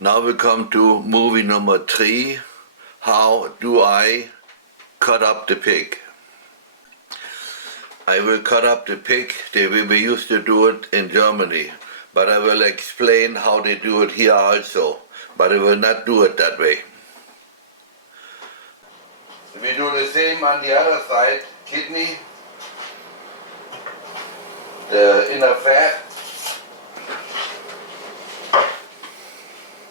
Now we come to movie number 3. How do I cut up the pig? I will cut up the pig the way we used to do it in Germany, but I will explain how they do it here also, but I will not do it that way. We do the same on the other side, kidney, the inner fat,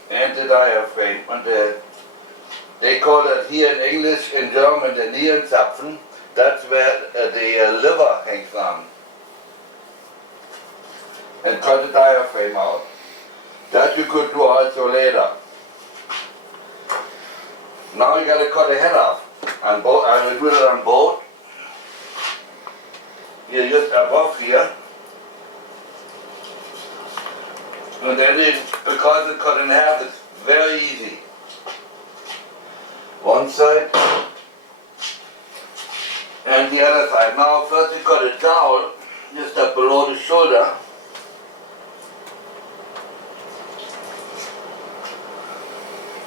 and the diaphragm. And they call it here in English, in German, the Nierenzapfen. That's where the liver hangs on. And cut the diaphragm out. That you could do also later. Now you gotta cut the head off. On both, I will do it on both. Here, just above here. And then because it's cut in half, it's very easy. One side and the other side. Now first you cut it down, just up below the shoulder.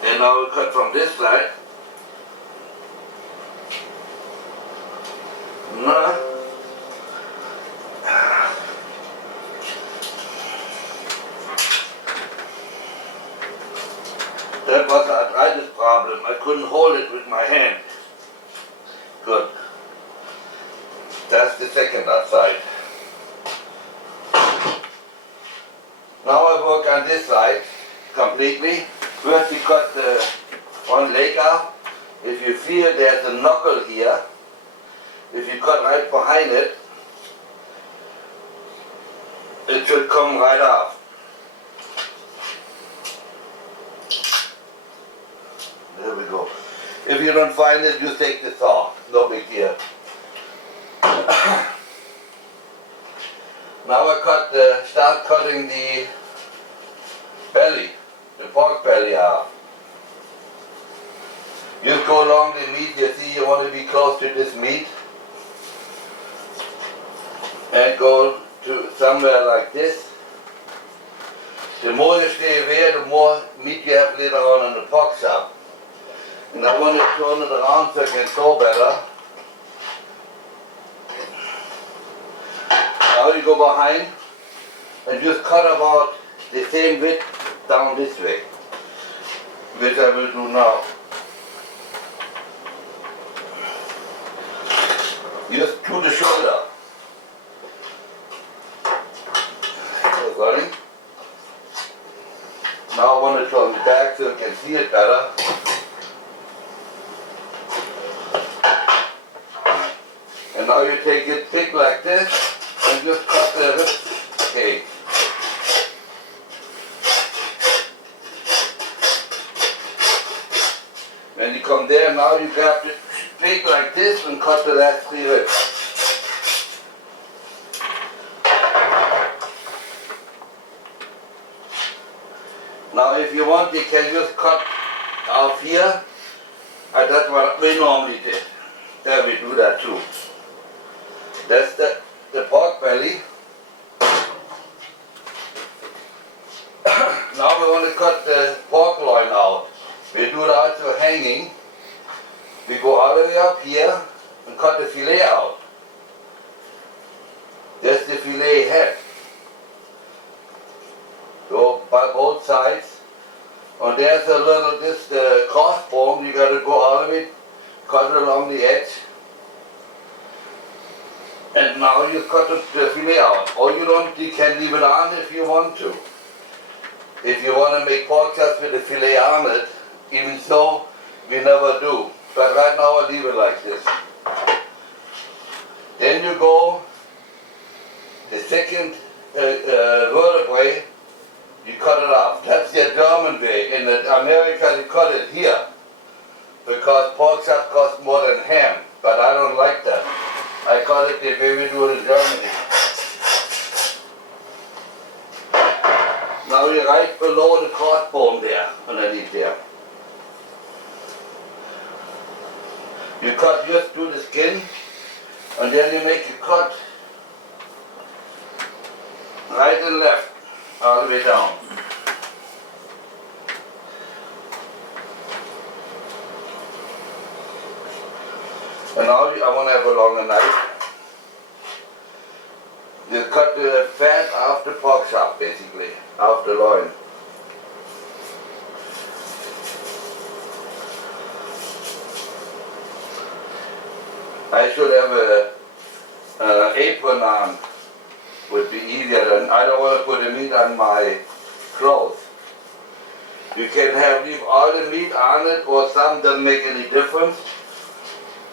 And now we cut from this side. That was an arthritis problem. I couldn't hold it with my hand. Good. That's the second side. Now I work on this side completely. First you cut the one leg off. If you feel there's a knuckle here, if you cut right behind it, it should come right off. There we go. If you don't find it, you take the saw. No big deal. Now I start cutting the belly, the pork belly off. Just go along the meat. You see, you want to be close to this meat, and go to somewhere like this. The more you stay away, the more meat you have later on in the pork chop. And I want to turn it around so I can sew better. Now you go behind and just cut about the same width down this way, which I will do now. Just to the shoulder. Sorry. Now I want to turn it back so you can see it better. And now you take it thick like this and just cut the rib cage. When you come there, now you grab it thick like this and cut the last 3 ribs. Now if you want, you can just cut off here. That's what we normally did. There we do that too. That's the pork belly. Now we want to cut the pork loin out. We do it also hanging. We go all the way up here and cut the fillet out. That's the fillet head. Go by both sides. And there's a little, the crossbone, you got to go all the way, cut it along the edge. And now you cut the fillet out. Or you can leave it on if you want to. If you want to make pork chops with the fillet on it, even so, we never do. But right now I leave it like this. Then you go, the second vertebrae, you cut it off. That's the German way. In America they cut it here, because pork chops cost more than ham. But I don't like that. I cut it the way we do it in Germany. Now you're right below the crossbone there, underneath there. You cut just through the skin, and then you make a cut right and left, all the way down. I want to have a longer knife. You cut the fat off the pork chop, basically, off the loin. I should have a apron on, would be easier, than I don't want to put the meat on my clothes. You can leave all the meat on it, or some, doesn't make any difference.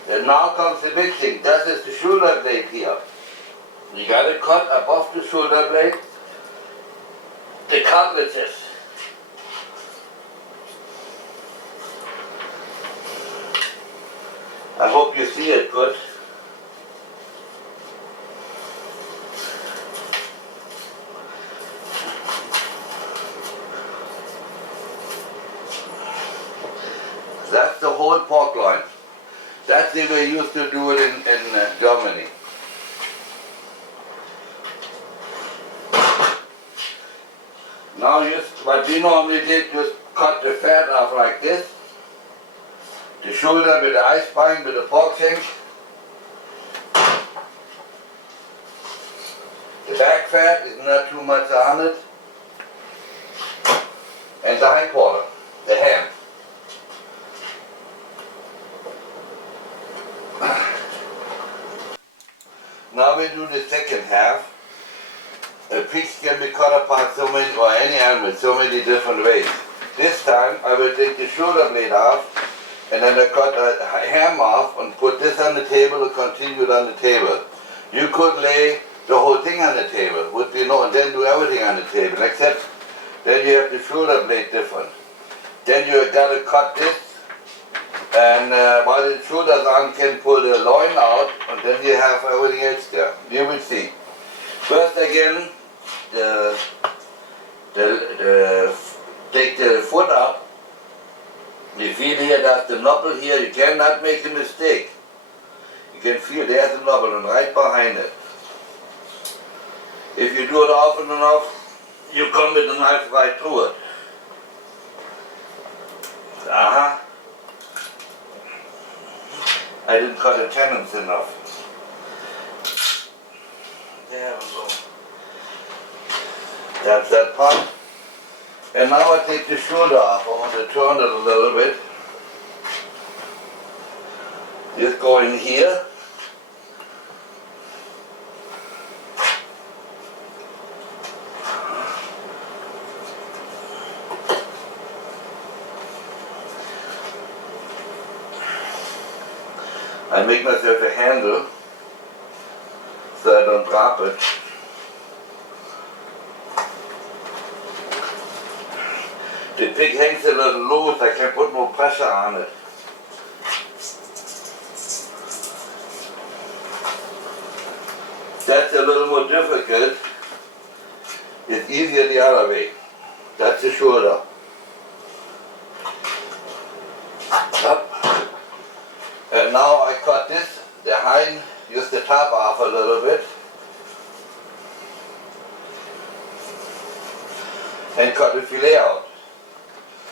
And now comes the big thing, that is the shoulder blade here. You gotta cut above the shoulder blade the cartilages. I hope you see it good. That's the whole pork loin. That's the way we used to do it in Germany. Now what we normally did, just cut the fat off like this. The shoulder with the eye spine, with the pork shank. The back fat is not too much on it. And the hind quarter, the ham. Now we do the second half. A pig can be cut apart so many, or any animal, so many different ways. This time I will take the shoulder blade off, and then I cut a ham off and put this on the table and continue it on the table. You could lay the whole thing on the table, would be no, and then do everything on the table, except then you have the shoulder blade different. Then you got to cut this, and while the shoulders on, can pull the loin out, and then you have everything else there. You will see. First again, take the foot up. You feel here that the knuckle here, you cannot make a mistake. You can feel there's a knuckle and right behind it. If you do it often enough, you come with the knife right through it. I didn't cut the tendons enough. There we go. That's that part. And now I take the shoulder off. I want to turn it a little bit. Just go in here. I make myself a handle so I don't drop it. The pig hangs a little loose, I can put more pressure on it. That's a little more difficult. It's easier the other way. That's the shoulder. Up. And now I cut this, the hind, use the top off a little bit. And cut the fillet out.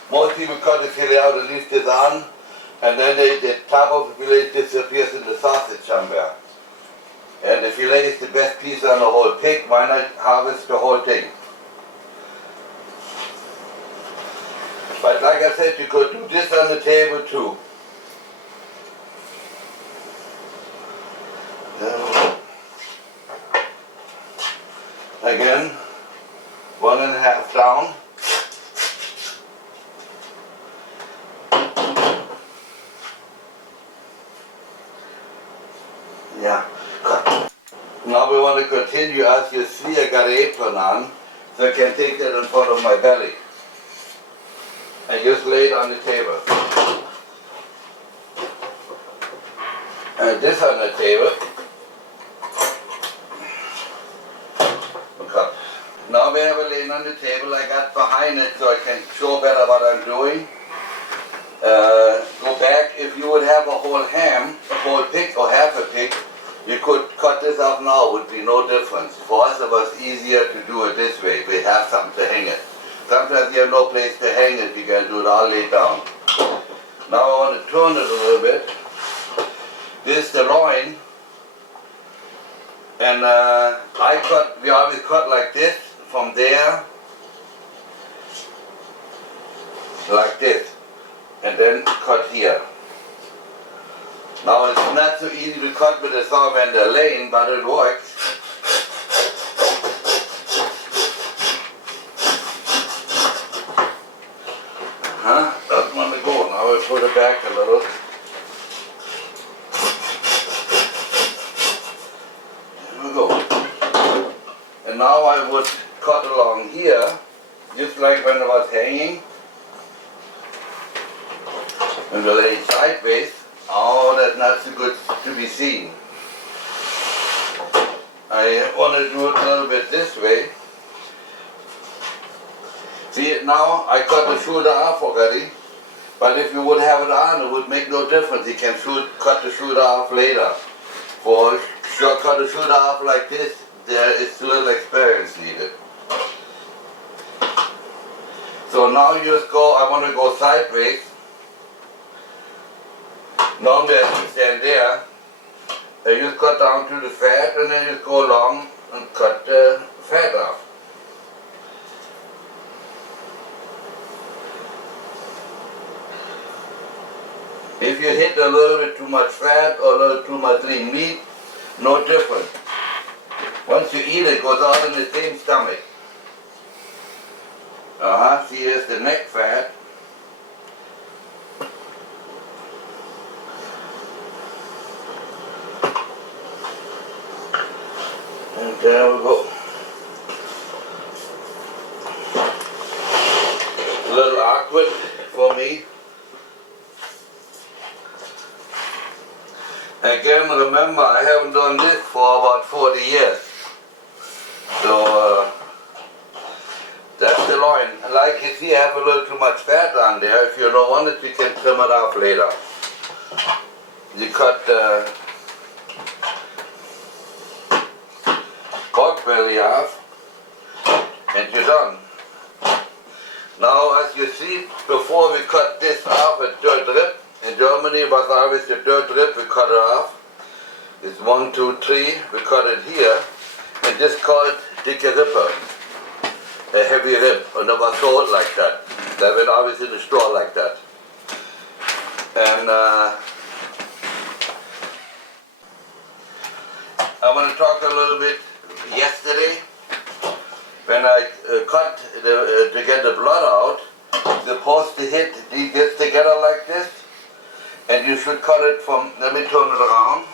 Most people cut the fillet out and leave this on, and then the top of the fillet disappears in the sausage somewhere. And the fillet is the best piece on the whole pig. Why not harvest the whole thing? But like I said, you could do this on the table too. Again, 1.5 down. Yeah, cut. Now we want to continue. As you see, I got an apron on, so I can take that in front of my belly. And just lay it on the table. And this on the table. Cut. Now we have a lane on the table. I got behind it so I can show better what I'm doing. Go back. If you would have a whole ham, a whole pig or half a pig, you could cut this off now, would be no difference. For us it was easier to do it this way. We have something to hang it. Sometimes you have no place to hang it, you can do it all laid down. Now I want to turn it a little bit. This is the loin, and we always cut like this, from there, like this, and then cut here. Now it's not so easy to cut with the saw when they're laying, but it works. Doesn't want to go. Now I put it back a little. There we go. And now I would cut along here, just like when I was hanging. And we lay it sideways. Oh, that's not so good to be seen. I want to do it a little bit this way. See, now I cut the shoulder off already, but if you would have it on, it would make no difference. You can cut the shoulder off later. For cut the shoulder off like this, there is a little experience needed. So now you just go, I want to go sideways. Normally I should stand there. You just cut down to the fat and then you just go along and cut the fat off. If you hit a little bit too much fat or a little too much lean meat, no different. Once you eat it, it goes all in the same stomach. See, here's the neck fat. And there we go. A little awkward for me. Again, remember, I haven't done this for about 40 years. So, that's the loin. Like you see, I have a little too much fat on there. If you don't want it, you can trim it off later. You cut the pork belly off, and you're done. Now, as you see, before we cut this off at third rib, in Germany it was always the third rib, we cut it off. It's 1, 2, 3, we cut it here, and this called dicke Rippe, a heavy rib, and it was sold like that. They went always in the store like that. And I want to talk a little bit yesterday, when I cut to get the blood out, you're supposed to hit this together like this, and you should cut it from, let me turn it around.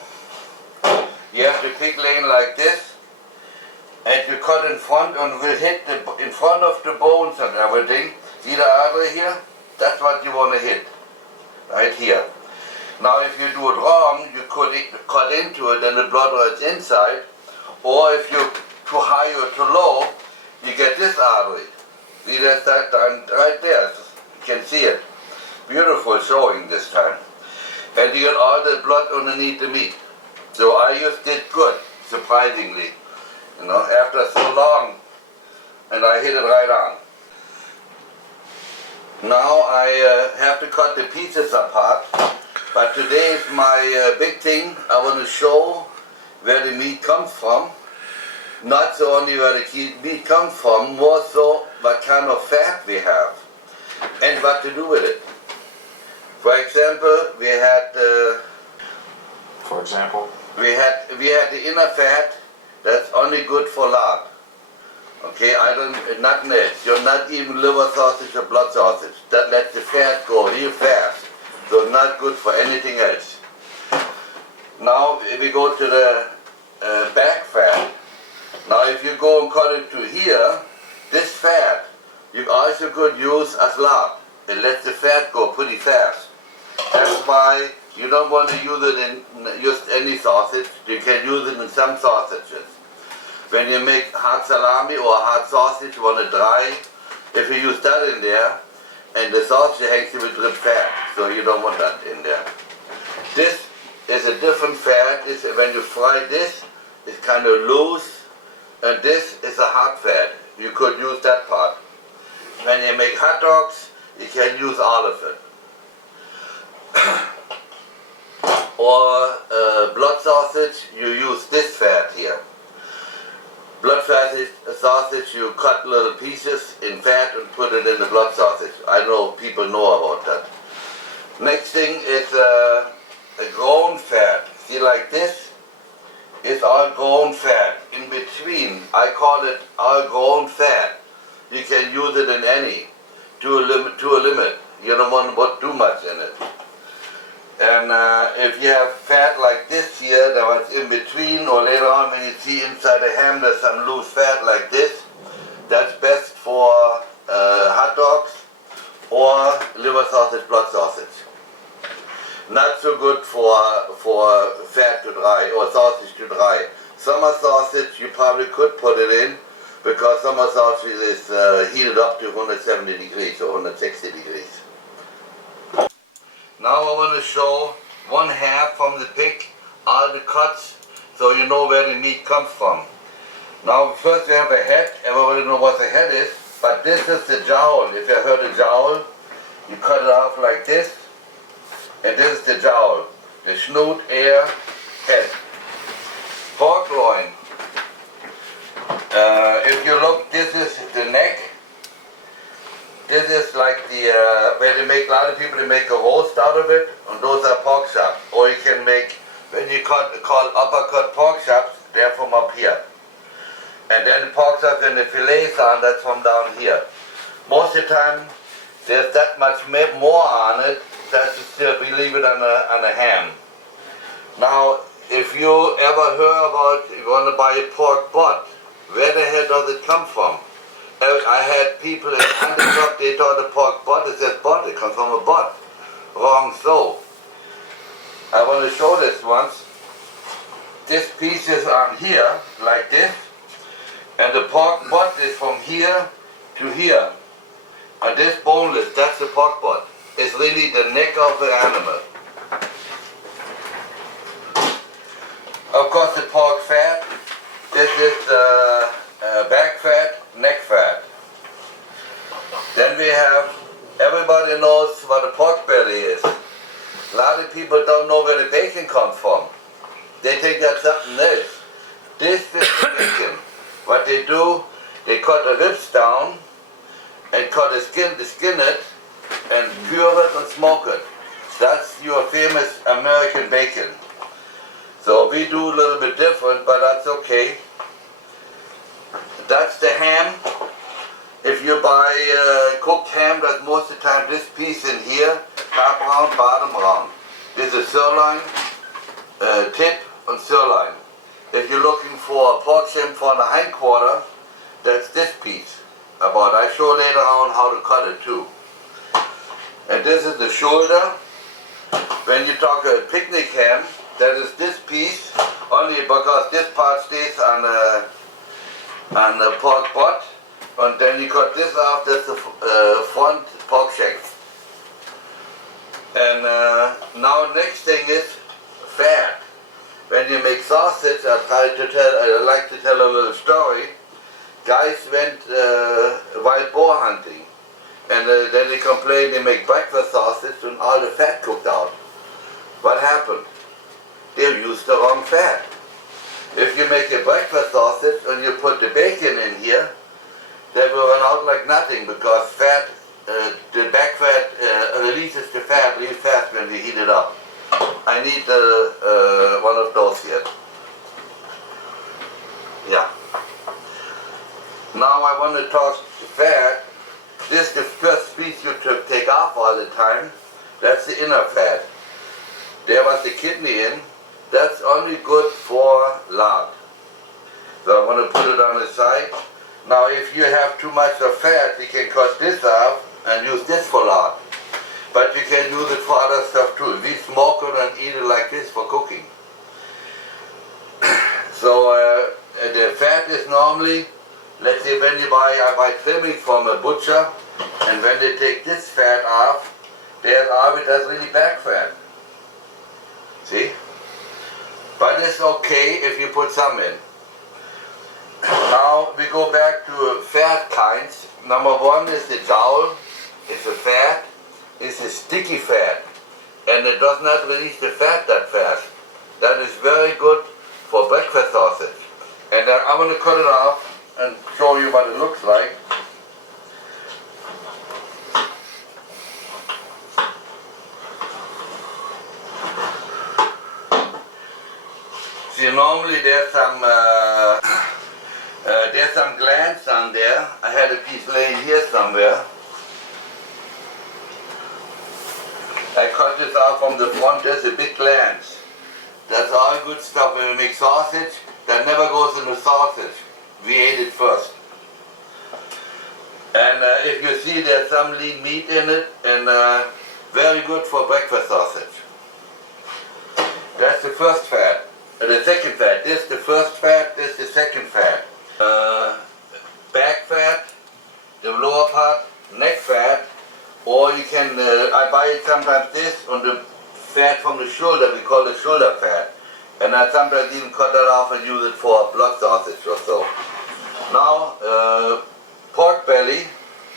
You have the pig laying like this, and you cut in front and will hit in front of the bones and everything. See the artery here? That's what you want to hit, right here. Now if you do it wrong, you could cut into it and the blood runs inside, or if you're too high or too low, you get this artery. See, that's that right there, you can see it. Beautiful showing this time. And you get all the blood underneath the meat. So I just did good, surprisingly. You know, after so long, and I hit it right on. Now I have to cut the pieces apart, but today is my big thing. I want to show where the meat comes from. Not so only where the meat comes from, more so what kind of fat we have and what to do with it. For example, we had the inner fat that's only good for lard. Okay, nothing else. You're not even liver sausage or blood sausage. That lets the fat go real fast. So it's not good for anything else. Now if we go to the back fat. Now if you go and cut it to here, this fat you also could use as lard. It lets the fat go pretty fast. That's why you don't want to use it in just any sausage. You can use it in some sausages. When you make hard salami or hard sausage, you want it dry. If you use that in there, and the sausage hangs with rib fat, so you don't want that in there. This is a different fat. When you fry this, it's kind of loose, and this is a hard fat. You could use that part. When you make hot dogs, you can use all of it. or blood sausage, you use this fat here. Blood sausage, you cut little pieces in fat and put it in the blood sausage. I know people know about that. Next thing is a grown fat. See, like this is all grown fat. In between, I call it all grown fat. You can use it in any, to a limit. You don't want to put too much in it. And if you have fat like this here, that was in between, or later on when you see inside the ham there's some loose fat like this, that's best for hot dogs or liver sausage, blood sausage. Not so good for fat to dry or sausage to dry. Summer sausage you probably could put it in, because summer sausage is heated up to 170 degrees or 160 degrees. Now I want to show one half from the pig, all the cuts, so you know where the meat comes from. Now first we have a head. Everybody knows what the head is, but this is the jowl. If you heard the jowl, you cut it off like this, and this is the jowl, the snoot, ear, head. Pork loin. If you look, this is the neck. This is like the, where they make, a lot of people they make a roast out of it, and those are pork chops. Or you can make, when you call uppercut pork chops, they're from up here. And then the pork chops and the fillets on, that's from down here. Most of the time, there's that much more on it, that's still, we leave it on a ham. Now, if you ever heard about, you want to buy a pork butt, where the hell does it come from? I had people in Undercook, they thought the pork butt, it says butt, it comes from a butt. Wrong so. I want to show this once. This piece is on here, like this, and the pork butt is from here to here. And this boneless, that's the pork butt. It's really the neck of the animal. Of course the pork fat, this is the back fat, neck fat. Then we have, everybody knows what a pork belly is. A lot of people don't know where the bacon comes from. They think that's something else. This is the bacon. What they do, they cut the ribs down and cut the skin it and pure it and smoke it. That's your famous American bacon. So we do a little bit different, but that's okay. That's the ham. If you buy cooked ham, that's most of the time this piece in here, top round, bottom round. This is sirloin, tip and sirloin. If you're looking for a pork shin for the hind quarter, that's this piece. I show later on how to cut it too. And this is the shoulder. When you talk a picnic ham, that is this piece, only because this part stays on the pork butt, and then you cut this off, that's the front pork shank. And now next thing is fat. When you make sausage, I like to tell a little story. Guys went wild boar hunting, and then they complained they make breakfast sausage and all the fat cooked out. What happened? They used the wrong fat. If you make a breakfast sausage and you put the bacon in here, they will run out like nothing, because fat, the back fat releases the fat really fast when we heat it up. I need one of those here. Yeah. Now I want to talk fat. This is the first piece you take off all the time. That's the inner fat. There was the kidney in. That's only good for lard. So I want to put it on the side. Now if you have too much of fat, you can cut this off and use this for lard. But you can use it for other stuff too. We smoke it and eat it like this for cooking. So the fat is normally, let's say when I buy trimming from a butcher, and when they take this fat off, there's all it has really back fat. See? But it's okay if you put some in. Now we go back to fat kinds. Number one is the jowl. It's a fat. It's a sticky fat. and it does not release the fat that fast. That is very good for breakfast sausage. And I'm going to cut it off and show you what it looks like. See, normally there's some glands on there. I had a piece laying here somewhere. I cut this out from the front. There's a big glands. That's all good stuff. When we make sausage, that never goes in the sausage. We ate it first. And if you see, there's some lean meat in it, and very good for breakfast sausage. That's the first fat. The second fat. This is the first fat, this is the second fat. Back fat, the lower part, neck fat, or you can, I buy it sometimes this on the fat from the shoulder, we call it shoulder fat. And I sometimes even cut that off and use it for blood sausage or so. Now, pork belly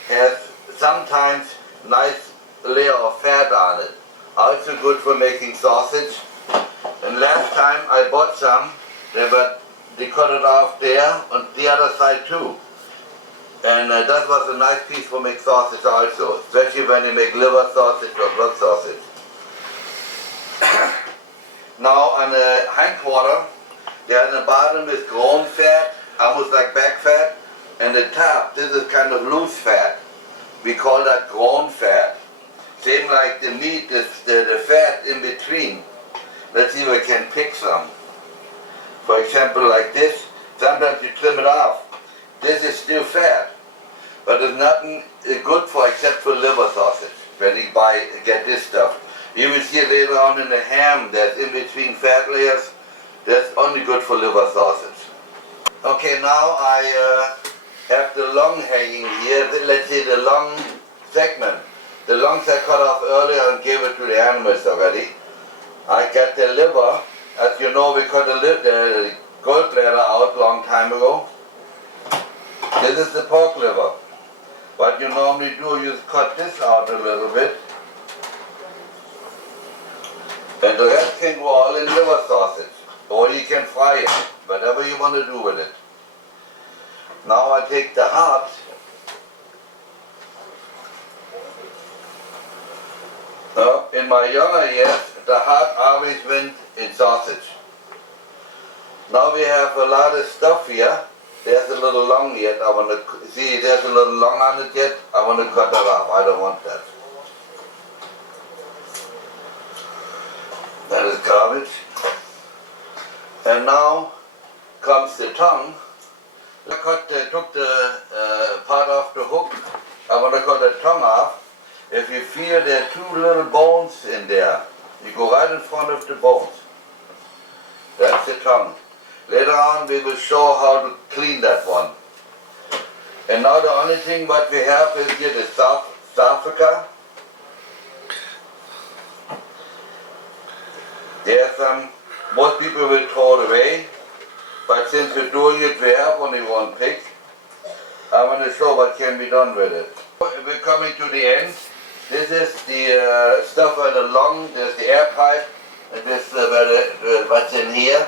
has sometimes nice layer of fat on it. Also good for making sausage. And last time I bought some, they cut it off there on the other side too. And that was a nice piece for make sausage also, especially when you make liver sausage or blood sausage. Now on the hindquarter, there at the bottom is grown fat, almost like back fat, and the top, this is kind of loose fat. We call that grown fat. Same like the meat, the fat in between. Let's see if I can pick some. For example, like this, sometimes you trim it off. This is still fat, but there's nothing good for except for liver sausage. When you get this stuff. You will see later on in the ham that's in between fat layers, that's only good for liver sausage. Okay, now I have the lung hanging here. Let's say the lung segment. The lungs I cut off earlier and gave it to the animals already. I got the liver. As you know, we cut the gallbladder out long time ago. This is the pork liver. What you normally do, you cut this out a little bit. And the rest can go all in liver sausage. Or you can fry it, whatever you want to do with it. Now I take the heart. In my younger years, the heart always went in sausage. Now we have a lot of stuff here. There's a little lung yet. I want to see. There's a little lung on it yet. I want to cut that off. I don't want that. That is garbage. And now comes the tongue. I took the part off the hook. I want to cut the tongue off. If you feel there are two little bones in there, you go right in front of the bones. That's the tongue. Later on we will show how to clean that one. And now the only thing what we have is here the esophagus. There are some, most people will throw it away, but since we're doing it, we have only one pig. I want to show what can be done with it. We're coming to the end. This is the stuff where the lung, there's the air pipe, and this what's in here.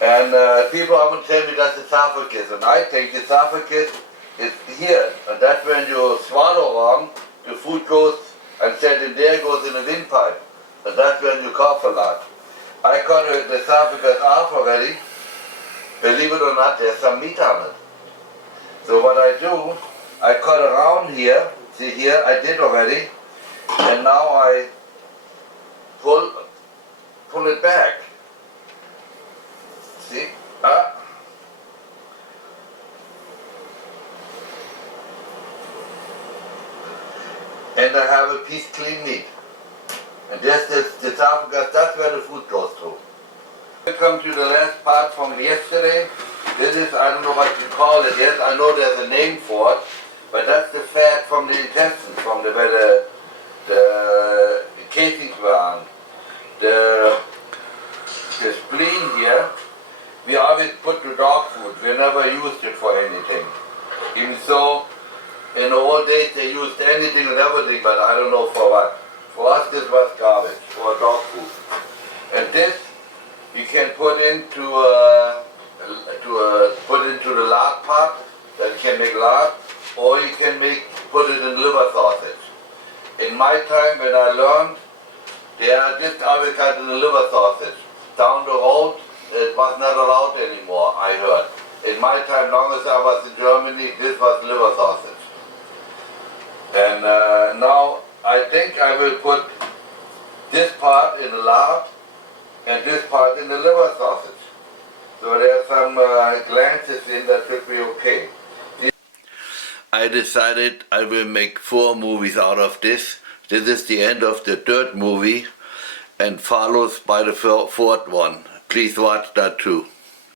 And people often tell me that's esophagus, and I think the esophagus is here, and that's when you swallow wrong, the food goes, and said in there goes in the windpipe, and that's when you cough a lot. I cut the esophagus off already. Believe it or not, there's some meat on it. So what I do, I cut around here. See here, I did already, and now I pull it back. See, and I have a piece clean meat. And this is the esophagus, that's where the food goes through. We come to the last part from yesterday. This is, I don't know what you call it yet, I know there's a name for it. But that's the fat from the intestines, from where the casings were on. The spleen here, we always put to dog food. We never used it for anything. Even so, in the old days they used anything and everything, but I don't know for what. For us, this was garbage or dog food. And this we can put into the lard part that you can make lard, or you can put it in liver sausage. In my time when I learned, they are just avocado in the liver sausage. Down the road, it was not allowed anymore, I heard. In my time, long as I was in Germany, this was liver sausage. And now I think I will put this part in the lard and this part in the liver sausage. So there are some glances in that should be okay. I decided I will make 4 movies out of this. This is the end of the 3rd movie and follows by the 4th one. Please watch that too.